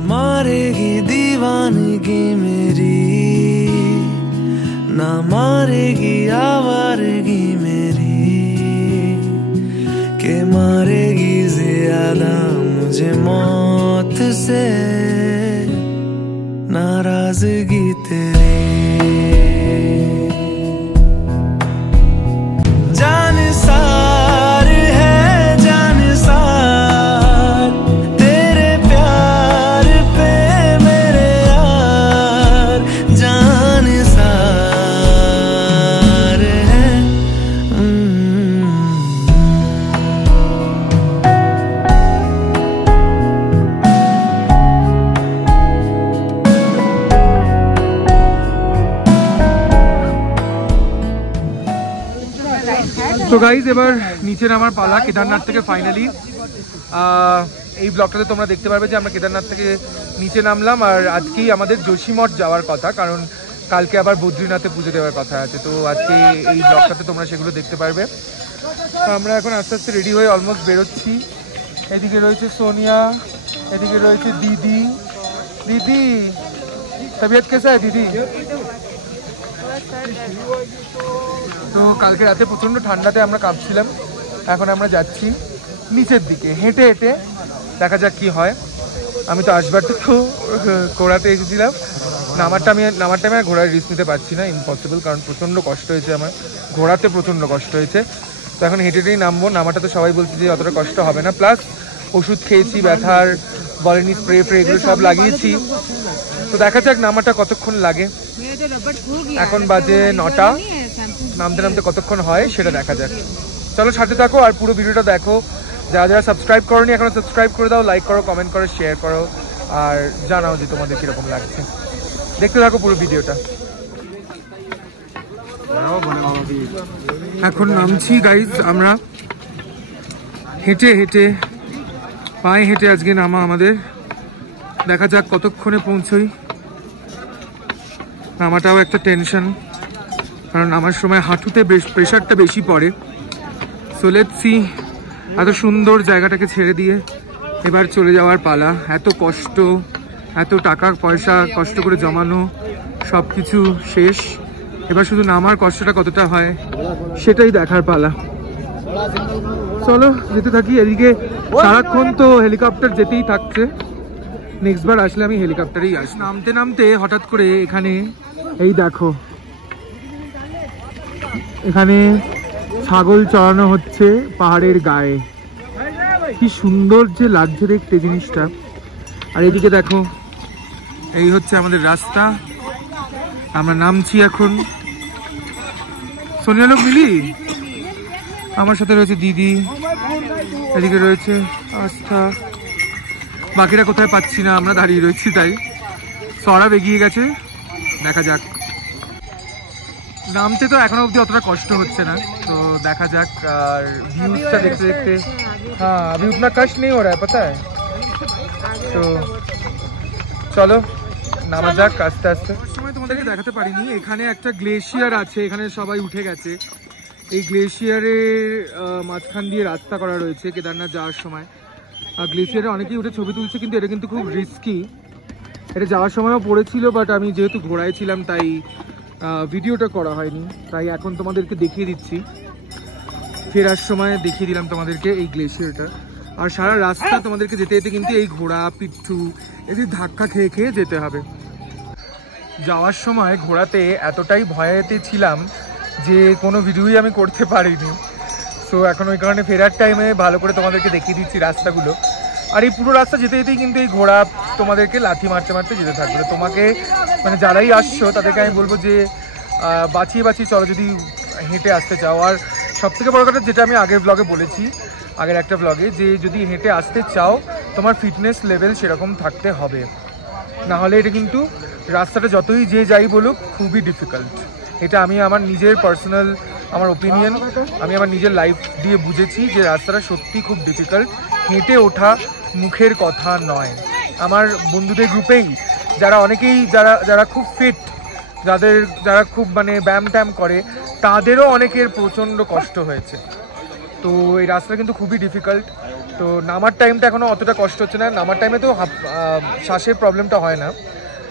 मारेगी दीवानगी मेरी, ना मारेगी आवारगी मेरी, के मारेगी ज्यादा मुझे मौत से नाराजगी तेरी। जान सार है जान सार तेरे प्यार पे मेरे यार, जान सार है। তো গাইজ এবার নিচে নামার পালা কেদারনাথ থেকে ফাইনালি। এই ব্লগটাতে তোমরা দেখতে পারবে যে আমরা কেদারনাথ থেকে নিচে নামলাম, আর আজকেই আমাদের যোশীমঠ যাওয়ার কথা, কারণ কালকে আবার বদ্রীনাথে পুজো দেওয়ার কথা আছে। তো আজকে এই ব্লগটাতে তোমরা সেগুলো দেখতে পারবে। তো আমরা এখন আস্তে আস্তে রেডি হয়ে অলমোস্ট বেরোচ্ছি। এদিকে রয়েছে সোনিয়া, এদিকে রয়েছে দিদি। দিদি তবিয়ত কেসা है দিদি? তো কালকে রাতে প্রচণ্ড ঠান্ডাতে আমরা কাঁপছিলাম, এখন আমরা যাচ্ছি নিচের দিকে হেঁটে হেঁটে, দেখা যাক কি হয়। আমি তো আসবার তো ঘোড়াতে এসেছিলাম, নামার টাইমে আর ঘোড়ার রিস্ক নিতে পারছি না, ইম্পসিবল, কারণ প্রচণ্ড কষ্ট হয়েছে আমার, ঘোড়াতে প্রচণ্ড কষ্ট হয়েছে। তো এখন হেঁটে হেঁটেই নামবো। নামাটা তো সবাই বলছে যে অতটা কষ্ট হবে না, প্লাস ওষুধ খেয়েছি, ব্যথার বলেনি স্প্রে এগুলো সব লাগিয়েছি। তো দেখা যাক নামাটা কতক্ষণ লাগে। এখন বাজে 9টা, নামতে নামতে কতক্ষণ হয় সেটা দেখা যাক। চলো সাথে থাকো আর পুরো ভিডিওটা দেখো। যারা যারা সাবস্ক্রাইব করোনি এখনো সাবস্ক্রাইব করে দাও, লাইক করো, কমেন্ট করো, শেয়ার করো, আর জানাও যে তোমাদের কিরকম লাগছে। দেখতে থাকো পুরো ভিডিওটা। এখন নামছি গাইজ আমরা, হেঁটে হেঁটে, পায়ে হেঁটে আজকে নামা আমাদের। দেখা যাক কতক্ষণে পৌঁছই। নামাটাও একটা টেনশন, কারণ আমার সময় হাঁটুতে প্রেশারটা বেশি পড়ে। So let's see. এত সুন্দর জায়গাটাকে ছেড়ে দিয়ে এবার চলে যাওয়ার পালা। এত কষ্ট, এত টাকা পয়সা কষ্ট করে জমানো সব কিছু শেষ, এবার শুধু নামার কষ্টটা কতটা হয় সেটাই দেখার পালা। চলো যেতে থাকি। এদিকে সারাক্ষণ তো হেলিকপ্টার যেতেই থাকছে, নেক্সট বার আসলে আমি হেলিকপ্টারেই আসি। নামতে নামতে হঠাৎ করে এখানে এই দেখো, এখানে ছাগল চড়ানো হচ্ছে পাহাড়ের গায়ে, কি সুন্দর যে লাগছে দেখতে জিনিসটা। আর এদিকে দেখো, এই হচ্ছে আমাদের রাস্তা, আমরা নামছি এখন। সোনিয়া লোক মিলি, আমার সাথে রয়েছে দিদি, এদিকে রয়েছে আস্থা, বাকিরা কোথায় পাচ্ছি না, আমরা দাঁড়িয়ে রয়েছি তাই। সরাব এগিয়ে গেছে, দেখা যাক। নামতে তো এখনো অবধি অতটা কষ্ট হচ্ছে না, তো দেখা যাক। আর ভিউজটা দেখতে দেখতে, হ্যাঁ अभी उतना कष्ट नहीं हो रहा है पता है। তো চলো নামা যাক আস্তে আস্তে। সময় তোমাদেরকে দেখাতে পারিনি, এখানে একটা গ্লেশিয়ার আছে, এখানে সবাই উঠে গেছে। এই গ্লেশিয়ারের মাঝখান দিয়ে রাস্তা করা রয়েছে কেদারনাথ যাওয়ার সময়। আর গ্লেশিয়ারে অনেকেই উঠে ছবি তুলছে, কিন্তু এটা কিন্তু খুব রিস্কি। এটা যাওয়ার সময়ও পড়েছিল, বাট আমি যেহেতু ঘোড়ায় ছিলাম তাই ভিডিওটা করা হয়নি, তাই এখন তোমাদেরকে দেখিয়ে দিচ্ছি। ফেরার সময় দেখিয়ে দিলাম তোমাদেরকে এই গ্লেশিয়ারটা। আর সারা রাস্তা তোমাদেরকে যেতে যেতে কিন্তু এই ঘোড়া পিঠু এদের ধাক্কা খেয়ে খেয়ে যেতে হবে। যাওয়ার সময় ঘোড়াতে এতটাই ভয়েতে ছিলাম যে কোনো ভিডিওই আমি করতে পারিনি। সো এখন ওই কারণে ফেরার টাইমে ভালো করে তোমাদেরকে দেখিয়ে দিচ্ছি রাস্তাগুলো। আর এই পুরো রাস্তা যেতে যেতেই কিন্তু এই ঘোড়া তোমাদেরকে লাথি মারতে মারতে যেতে থাকবে। তোমাকে মানে যারাই আসছো তাদেরকে আমি বলবো যে বাঁচিয়ে বাঁচিয়ে চলো যদি হেঁটে আসতে চাও। আর সবথেকে বড় কথা যেটা আমি আগের ব্লগে বলেছি, আগের একটা ব্লগে, যে যদি হেঁটে আসতে চাও তোমার ফিটনেস লেভেল সেরকম থাকতে হবে, না হলে এটা কিন্তু রাস্তাটা যতই যে যাই বলুক খুবই ডিফিকাল্ট। এটা আমি আমার নিজের পার্সোনাল আমার ওপিনিয়ন, আমি আমার নিজের লাইফ দিয়ে বুঝেছি যে রাস্তাটা সত্যি খুব ডিফিকাল্ট। হেঁটে ওঠা মুখের কথা নয়। আমার বন্ধুদের গ্রুপেই যারা অনেকেই যারা খুব ফিট, যারা খুব মানে ব্যায়াম ট্যাম করে, তাদেরও অনেকের প্রচণ্ড কষ্ট হয়েছে। তো এই রাস্তাটা কিন্তু খুবই ডিফিকাল্ট। তো নামার টাইমটা এখনও অতটা কষ্ট হচ্ছে না, নামার টাইমে তো শ্বাসের প্রবলেমটা হয় না,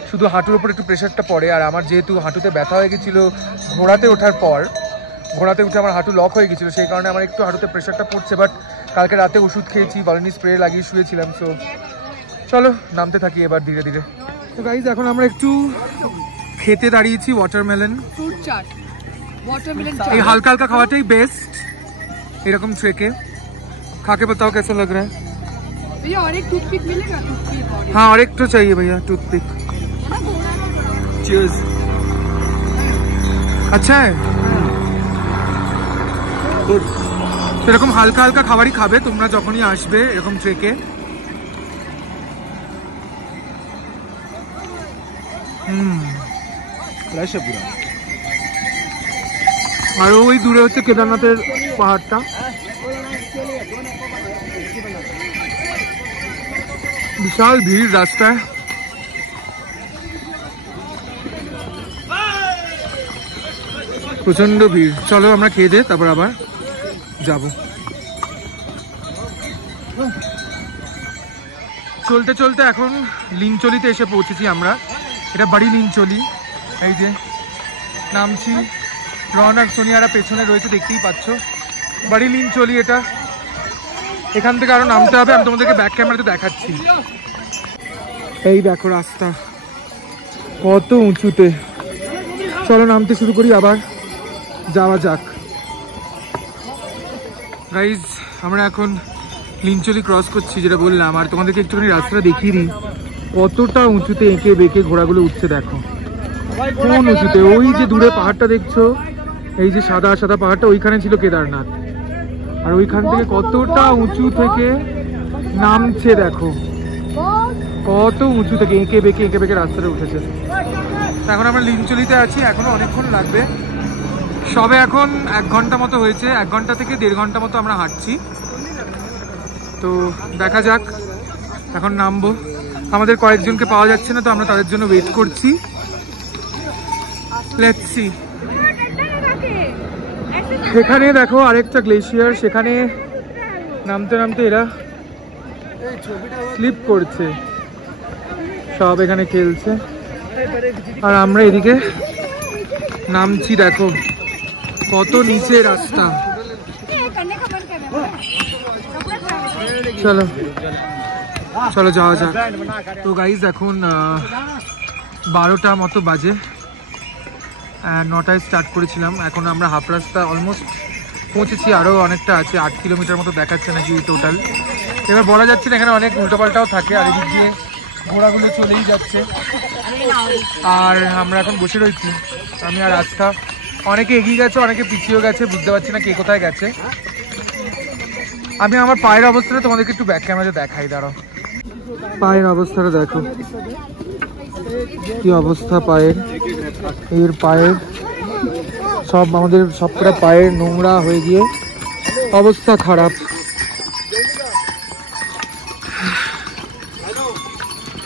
শুধু হাঁটুর উপর একটু প্রেশারটা পড়ে। আর আমার যেহেতু হাঁটুতে ব্যথা হয়ে গেছিলো ঘোড়াতে ওঠার পর, ঘোড়াতে উঠে আমার হাঁটু লক হয়ে গেছিলো, সেই কারণে আমার একটু হাঁটুতে প্রেশারটা পড়ছে। বাট কালকে রাতে ওষুধ খেয়েছি, বালুনি স্প্রে লাগিয়ে শুয়েছিলাম। সো চলো নামতে থাকি এবার ধীরে ধীরে। তো গাইজ এখন আমরা একটু খেতে দাঁড়িয়েছি ওয়াটারমেলন, फ्रूट चाट, वाटरमेलन এই হালকা হালকা খাওয়াটাই বেস্ট এরকম ট্রেকে। খাকে बताओ कैसा लग रहा है? भैया और एक टूथपिक मिलेगा? टूथपिक हाँ और एक तो चाहिए भैया टूथपिक। चीयर्स। अच्छा है এরকম হালকা হালকা খাবারই খাবে তোমরা যখনই আসবে এরকম ট্রেকে। আর ওই দূরে হচ্ছে কেদারনাথের পাহাড়টা। বিশাল ভিড় রাস্তায়, প্রচন্ড ভিড়। চলো আমরা খেয়ে দে তারপর আবার যাব। চলতে চলতে এখন লিনচলিতে এসে পৌঁছেছি আমরা। এটা বাড়ি লিনচলি, এই যে নামছি। রওনাক সোনিয়ারা পেছনে রয়েছে দেখতেই পাচ্ছ, বাড়ি লিনচলি এটা। এখান থেকে আরো নামতে হবে, আমি তোমাদেরকে ব্যাক ক্যামেরাতে দেখাচ্ছি। এই দেখো রাস্তা কত উঁচুতে। চলো নামতে শুরু করি, আবার যাওয়া যাক। গাইজ আমরা এখন লিনচলি ক্রস করছি যেটা বললাম। আর তোমাদেরকে একটুখানি রাস্তাটা দেখিয়ে দিই কতটা উঁচুতে এঁকে বেঁকে ঘোড়াগুলো উঠছে। দেখো কোন উঁচুতে, ওই যে দূরে পাহাড়টা দেখছো, এই যে সাদা সাদা পাহাড়টা, ওইখানে ছিল কেদারনাথ। আর ওইখান থেকে কতটা উঁচু থেকে নামছে, দেখো কত উঁচু থেকে এঁকে বেঁকে রাস্তাটা উঠেছে। এখন আমরা লিনচলিতে আছি, এখনো অনেকক্ষণ লাগবে। সবে এখন 1 ঘন্টা মতো হয়েছে, 1 ঘন্টা থেকে 1.5 ঘন্টা মতো আমরা হাঁটছি। তো দেখা যাক, এখন নামবো। আমাদের কয়েকজনকে পাওয়া যাচ্ছে না, তো আমরা তাদের জন্য ওয়েট করছি। Let's see. সেখানে দেখো আরেকটা গ্লেশিয়ার, সেখানে নামতে নামতে এরা স্লিপ করছে, সব এখানে খেলছে। আর আমরা এদিকে নামছি, দেখো কত নিচে রাস্তা। চলো চলো যাওয়া যাক। তো গাইজ এখন 12টা মতো বাজে, 9টায় স্টার্ট করেছিলাম। এখন আমরা হাফ রাস্তা অলমোস্ট পৌঁছেছি, আরও অনেকটা আছে, 8 কিলোমিটার মতো দেখাচ্ছে নাকি টোটাল। এবার বলা যাচ্ছে না, এখানে অনেক উল্টোপাল্টাও থাকে। আর এদিক দিয়ে ঘোড়াগুলো চলেই যাচ্ছে, আর আমরা এখন বসে রয়েছি। আমি আর আস্থা, অনেকে এগিয়ে গেছে অনেকে পিছিয়েও গেছে, বুঝতে পারছি না কে কোথায় গেছে। আমি আমার পায়ের অবস্থাটা তোমাদেরকে একটু ব্যাক ক্যামেরাতে দেখাই, দাঁড়াও। পায়ের অবস্থাটা দেখো কি অবস্থা পায়ের, এর পায়ের সব আমাদের সবকটা পায়ের নোংরা হয়ে গিয়ে অবস্থা খারাপ।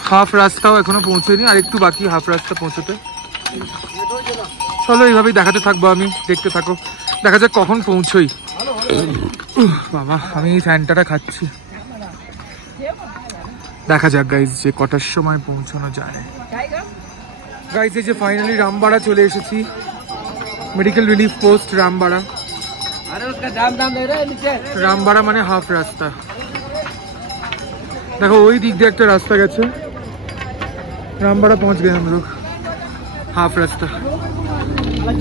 হাফ রাস্তাও এখনো পৌঁছেনি, আর একটু বাকি হাফ রাস্তা পৌঁছতে। চলো এইভাবেই দেখাতে থাকবো, আমি দেখতে থাকো, দেখা যাক কখন পৌঁছই। বাবা আমি এই ফ্যানটাটা খাচ্ছি, দেখা যাক গাইজ যে কটার সময় পৌঁছানো যায়। গাইজ এই যে ফাইনালি রামবাড়া চলে এসেছি, মেডিকেল রিলিফ পোস্ট রামবাড়া। রামবাড়া মানে হাফ রাস্তা। দেখো ওই দিক দিয়ে একটা রাস্তা গেছে, রামবাড়া পৌঁছ গেছে हम लोग, হাফ রাস্তা।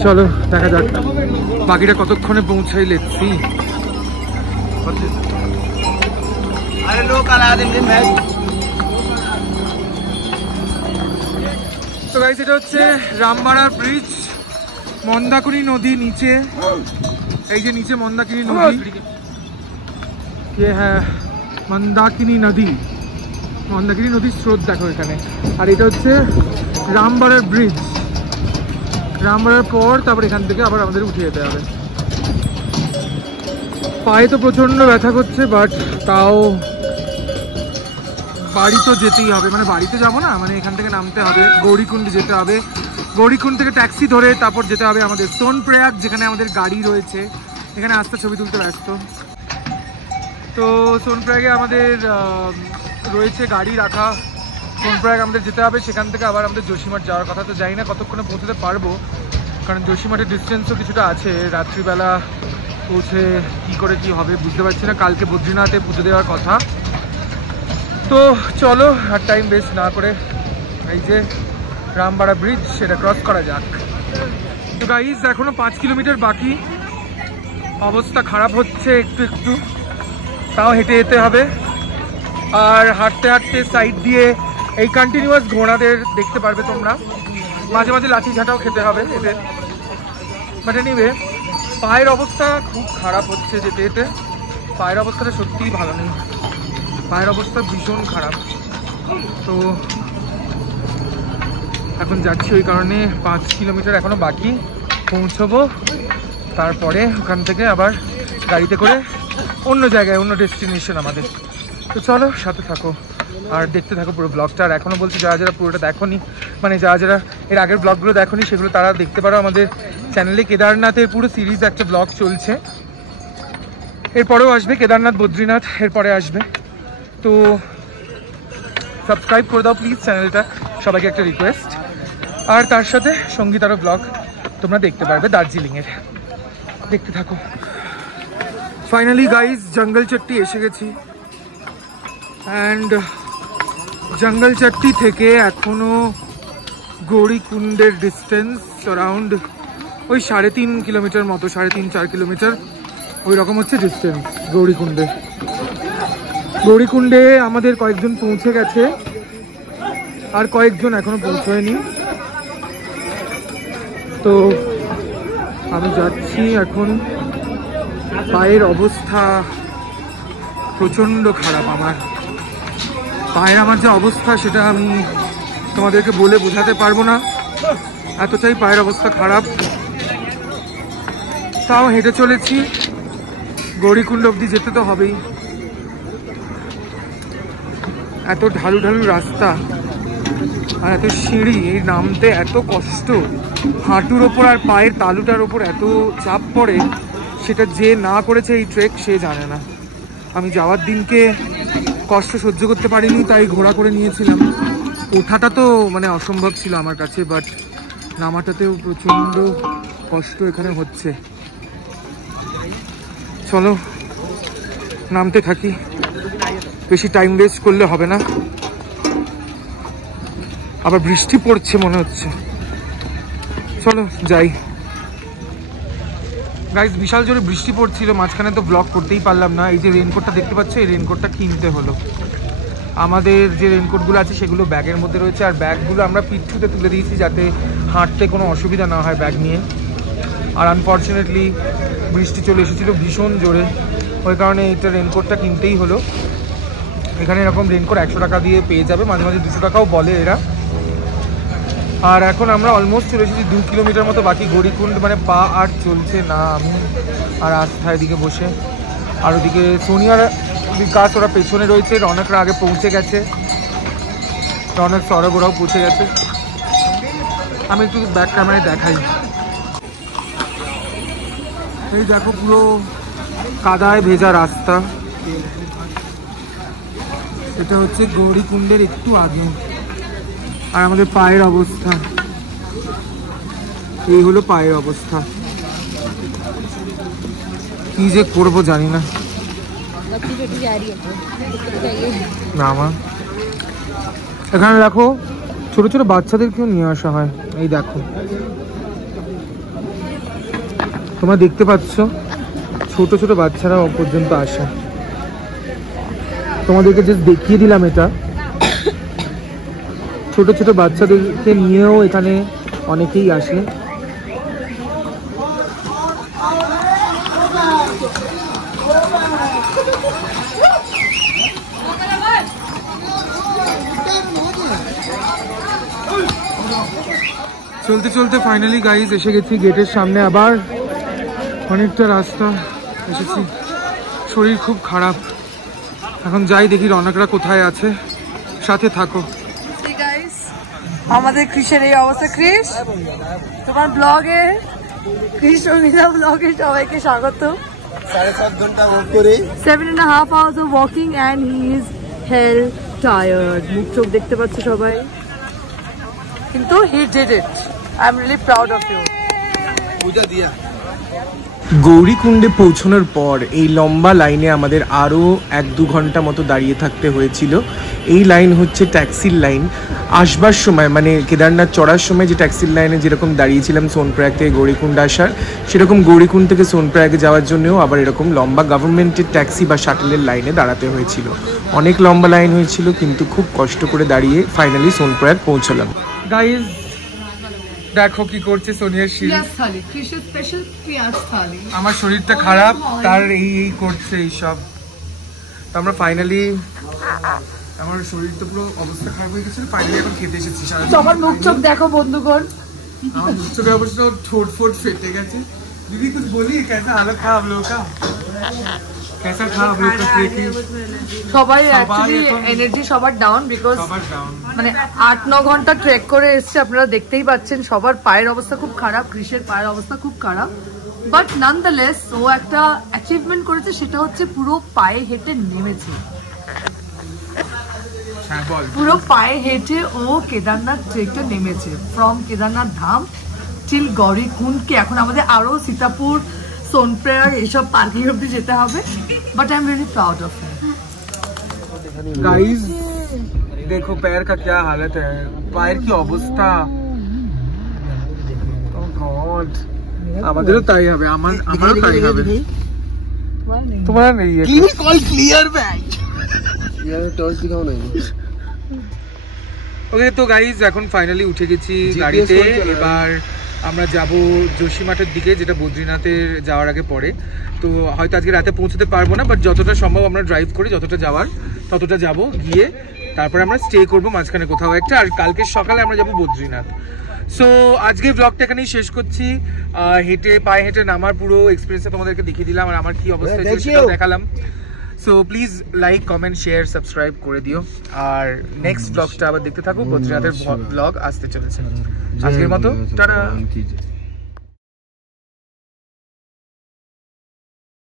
চলো দেখা যাক বাকিটা কতক্ষণে পৌঁছাই। Let's see. তো গাইস এটা হচ্ছে রামবাড়া ব্রিজ, মন্দাকিনী নদী নিচে, এই যে নিচে মন্দাকিনী নদী, হ্যাঁ মন্দাকিনী নদী, মন্দাকিনী নদীর স্রোত দেখো এখানে। আর এটা হচ্ছে রামবাড়ার ব্রিজ, রামবাড়ার পর তারপর এখান থেকে আবার আমাদের উঠে যেতে হবে। পায়ে তো প্রচন্ড ব্যথা করছে, বাট তাও বাড়ি তো যেতেই হবে, মানে বাড়িতে যাবো না, মানে এখান থেকে নামতে হবে, গৌরীকুণ্ড যেতে হবে, গৌরীকুণ্ড থেকে ট্যাক্সি ধরে তারপর যেতে হবে আমাদের সোনপ্রয়াগ, যেখানে আমাদের গাড়ি রয়েছে। এখানে আসতে ছবি তুলতে ব্যস্ত। তো সোনপ্রয়াগে আমাদের রয়েছে গাড়ি রাখা। সোনপ্রয়াগ আমাদের যেতে হবে, সেখান থেকে আবার আমাদের যোশীমঠ যাওয়ার কথা। তো জানি না কতক্ষণে পৌঁছতে পারবো, কারণ যোশীমঠের ডিস্টেন্সও কিছুটা আছে। রাত্রিবেলা পৌঁছে কি করে কি হবে বুঝতে পারছি না। কালকে বদ্রীনাথে পুজো দেওয়ার কথা। তো চলো আর টাইম ওয়েস্ট না করে এই যে রামবাড়া ব্রিজ সেটা ক্রস করা যাক। তো গাইজ এখনো 5 কিলোমিটার বাকি। অবস্থা খারাপ হচ্ছে একটু একটু, তাও হেঁটে যেতে হবে। আর হাঁটতে হাঁটতে সাইড দিয়ে এই কন্টিনিউয়াস ঘোড়াদের দেখতে পারবে তোমরা। মাঝে মাঝে লাঠি ঝাঁটাও খেতে হবে এদের। বাট এনিওয়ে পায়ের অবস্থা খুব খারাপ হচ্ছে যেতে যেতে। পায়ের অবস্থাটা সত্যিই ভালো নেই, পায়ের অবস্থা ভীষণ খারাপ। তো এখন যাচ্ছি, ওই কারণে 5 কিলোমিটার এখনো বাকি, পৌঁছবো। তারপরে ওখান থেকে আবার গাড়িতে করে অন্য জায়গায়, অন্য ডেস্টিনেশন আমাদের। তো চলো সাথে থাকো আর দেখতে থাকো পুরো ব্লগটা। আর এখনও বলছি যারা যারা পুরোটা দেখোনি, মানে যারা যারা এর আগের ব্লগগুলো দেখোনি, সেগুলো তারা দেখতে পারো আমাদের চ্যানেলে। কেদারনাথের পুরো সিরিজ একটা ব্লগ চলছে, এরপরেও আসবে কেদারনাথ, বদ্রীনাথ এরপরে আসবে। তো সাবস্ক্রাইব করে দাও প্লিজ চ্যানেলটা, সবাইকে একটা রিকোয়েস্ট। আর তার সাথে সঙ্গীতারও ব্লগ তোমরা দেখতে পারবে দার্জিলিংয়ের। দেখতে থাকো। ফাইনালি গাইজ জঙ্গল চট্টি এসে গেছি। অ্যান্ড জঙ্গল চট্টি থেকে এখনো গৌরীকুণ্ডের ডিস্টেন্স অ্যারাউন্ড ওই 3.5 কিলোমিটার মতো, 3.5-4 কিলোমিটার ওই রকম হচ্ছে ডিস্টেন্স গৌরীকুণ্ডে। গৌরীকুণ্ডে আমাদের কয়েকজন পৌঁছে গেছে, আর কয়েকজন এখনো পৌঁছয়নি। তো আমি যাচ্ছি এখন। পায়ের অবস্থা প্রচণ্ড খারাপ। আমার যে অবস্থা সেটা আমি তোমাদেরকে বলে বোঝাতে পারবো না, এতটাই পায়ের অবস্থা খারাপ। তাও হেঁটে চলেছি, গৌরীকুণ্ড অবধি যেতে তো হবেই। এত ঢালু ঢালু রাস্তা আর এত সিঁড়ি, এই নামতে এত কষ্ট। হাঁটুর ওপর আর পায়ের তালুটার ওপর এত চাপ পড়ে, সেটা যে না করেছে এই ট্রেক সে জানে না। আমি যাওয়ার দিনকে কষ্ট সহ্য করতে পারিনি, তাই ঘোড়া করে নিয়েছিলাম। ওঠাটা তো মানে অসম্ভব ছিল আমার কাছে, বাট নামাটাতেও প্রচণ্ড কষ্ট এখানে হচ্ছে। চলো নামতে থাকি, বেশি টাইম ওয়েস্ট করলে হবে না। আবার বৃষ্টি পড়ছে মনে হচ্ছে। চলো যাই। গাইজ বিশাল জোরে বৃষ্টি পড়ছিল, মাঝখানে তো ব্লগ করতেই পারলাম না। এই যে রেনকোটটা দেখতে পাচ্ছ, এই রেনকোটটা কিনতে হলো। আমাদের যে রেনকোটগুলো আছে সেগুলো ব্যাগের মধ্যে রয়েছে, আর ব্যাগগুলো আমরা পিঠুতে তুলে দিয়েছি যাতে হাঁটতে কোনো অসুবিধা না হয় ব্যাগ নিয়ে। আর আনফর্চুনেটলি বৃষ্টি চলে এসেছিলো ভীষণ জোরে, ওই কারণে এইটা রেনকোটটা কিনতেই হলো। এখানে এরকম রেনকোট 100 টাকা দিয়ে পেয়ে যাবে, মাঝে মাঝে 200 টাকাও বলে এরা। আর এখন আমরা অলমোস্ট চলে এসেছি, 2 কিলোমিটার মতো বাকি গৌরীকুণ্ড। মানে পা আর চলছে না। আমি আর আস্থা এদিকে বসে, আর ওদিকে সোনিয়ার বিকাশ ওরা পেছনে রয়েছে। রনকরা আগে পৌঁছে গেছে, রনক সৌরভ ওরাও পৌঁছে গেছে। আমি একটু ব্যাক ক্যামেরায় দেখাই। এই দেখো পুরো কাদায় ভেজা রাস্তা। এটা হচ্ছে গৌরীকুণ্ডের একটু আগে। আর আমাদের পায়ের অবস্থা, এই হলো পায়ের অবস্থা। কি যে করবো জানি না। না আমার এখানে দেখো ছোট ছোট বাচ্চাদেরকেও নিয়ে আসা হয়। এই দেখো তোমরা দেখতে পাচ্ছ, ছোট ছোট বাচ্চারা পর্যন্ত আসে। তোমাদেরকে জাস্ট দেখিয়ে দিলাম এটা। ছোট ছোট বাচ্চাদেরকে নিয়েও এখানে অনেকেই আসে। চলতে চলতে ফাইনালি গাইজ এসে গেছি গেটের সামনে। আবার অনেকটা রাস্তা এসেছি, শরীর খুব খারাপ। এখন যাই দেখি রনকরা কোথায় আছে, সাথে থাকো। আমাদের কৃষের এই অবস্থা। কৃষ, তোমার ব্লগে, কৃষ সঙ্গীতা ব্লগে সবাইকে স্বাগত। 7.5 ঘন্টা ওয়াক করে 7.5 hours of walking and he is hell tired. মুখ চোখ দেখতে পাচ্ছ সবাই, কিন্তু he did it. I am really proud of you. পূজা দিয়া গৌরীকুণ্ডে পৌঁছানোর পর এই লম্বা লাইনে আমাদের আরও 1-2 ঘন্টা মতো দাঁড়িয়ে থাকতে হয়েছিল। এই লাইন হচ্ছে ট্যাক্সির লাইন। আসবার সময় মানে কেদারনাথ চড়ার সময় যে ট্যাক্সির লাইনে যেরকম দাঁড়িয়েছিলাম সোনপ্রয়াগ থেকে গৌরীকুণ্ড আসার, সেরকম গৌরীকুণ্ড থেকে সোনপ্রয়াগে যাওয়ার জন্যও আবার এরকম লম্বা গভর্নমেন্টের ট্যাক্সি বা শাটেলের লাইনে দাঁড়াতে হয়েছিল। অনেক লম্বা লাইন হয়েছিল, কিন্তু খুব কষ্ট করে দাঁড়িয়ে ফাইনালি সোনপ্রয়াগ পৌঁছলাম। গাইজ দেখো কি করছে সোনিয়ার শিল। পিয়াজ থালি, ফিশের স্পেশাল পিয়াজ থালি। আমার শরীরটা খারাপ, তার এই করছে এইসব। তো আমরা ফাইনালি, আমার শরীরটা পুরো অবস্থা খারাপ হয়ে গেছিল, ফাইনালি এখন খেতে এসেছি। সবার মুখ চোখ দেখো বন্ধুগণ। আমার মুখ চোখের অবস্থা ঠোঁট ফোট ফেটে গেছে। দিদি कुछ बोलिए, कैसा हालत था आप लोगों का? कैसा था आप लोगों का ट्रेकिंग? সবাই অ্যাকচুয়ালি এনার্জি সবার ডাউন, বিকজ সবার ডাউন। মানে 8-9 ঘন্টা ট্রেক করে এসছে, আপনারা দেখতেই পাচ্ছেন সবার পায়ের অবস্থা খুব খারাপ, কৃষের পায়ের অবস্থা খুব খারাপ। বাট নানদালেস ও একটা অ্যাচিভমেন্ট করেছে, সেটা হচ্ছে পুরো পায়ে হেঁটে নেমেছে। হ্যাঁ বল। পুরো পায়ে হেঁটে ও কেদারনাথ ট্রেকটা নেমেছে, ফ্রম কেদারনাথ ধাম টিল গৌরীকুণ্ডকে। এখন আমাদের আরো সীতাপুর, সোনপ্রয়াগ এইসব পার্কিং অব্দি যেতে হবে, but I am really proud of him. Guys देखो पैर का क्या हालत है, पैर की অবস্থা। ও গড, আমাদেরও তাই হবে, আমারও তাই হবে। তোমার নেই কি কল ক্লিয়ার ব্যাগ ইয়ার টর্চ দিখাও না। ওকে তো গাইস এখন ফাইনালি উঠে গেছি গাড়িতে। এবার আমরা যাব যোশীমাঠের দিকে, যেটা বদ্রীনাথের যাওয়ার আগে পড়ে। তো হয়তো আজকে রাতে পৌঁছতে পারবো না, বাট যতটা সম্ভব আমরা ড্রাইভ করে যতটা যাওয়ার ততটা যাব, গিয়ে তারপরে আমরা স্টে করবো মাঝখানে কোথাও একটা, আর কালকে সকালে আমরা যাব বদ্রীনাথ। সো আজকে ব্লগটা এখানেই শেষ করছি। হেঁটে পায়ে হেঁটে নামার পুরো এক্সপিরিয়েন্সটা তোমাদেরকে দেখিয়ে দিলাম, আর আমার কি অবস্থা হয়েছিল সেটাও দেখালাম। So please like, comment, share, subscribe করে দিও। আর নেক্সট ব্লগটা আবার দেখতে থাকো, বদ্রীনাথের ব্লগ আসতে চলেছে। আজকের মতো টাটা।